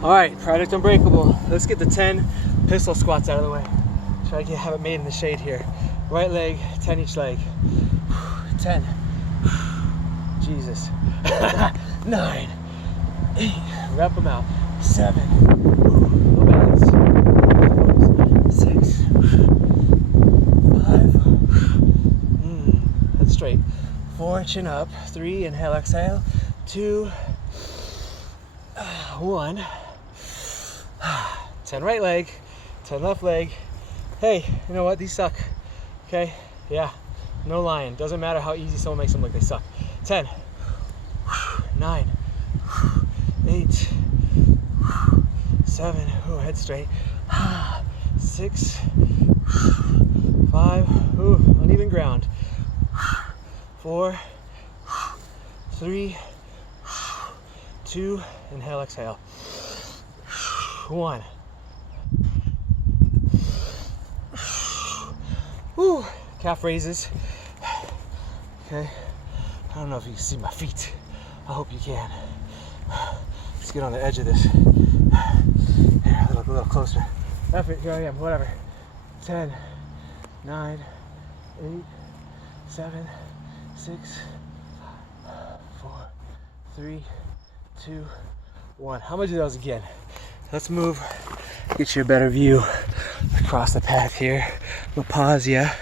All right, Project Unbreakable. Let's get the 10 pistol squats out of the way. Try to have it made in the shade here. Right leg, 10 each leg. 10. Jesus. 9, 8. Wrap them out. 7. No balance. 6. 5. Head straight. 4. Chin up. 3. Inhale, exhale. 2. 1. 10 right leg, 10 left leg. Hey, you know what? These suck. Okay? Yeah. No lying. Doesn't matter how easy someone makes them look, they suck. 10. 9. 8. 7. Ooh, head straight. 6. 5. Ooh, uneven ground. 4. 3. 2. Inhale, exhale. 1. Woo. Calf raises. Okay. I don't know if you can see my feet. I hope you can. Let's get on the edge of this. Here, a little closer. F it, here I am, whatever. 10, 9, 8, 7, 6, 4, 3, 2, 1. How much of those again? Let's move, get you a better view across the path here. We'll pause, yeah.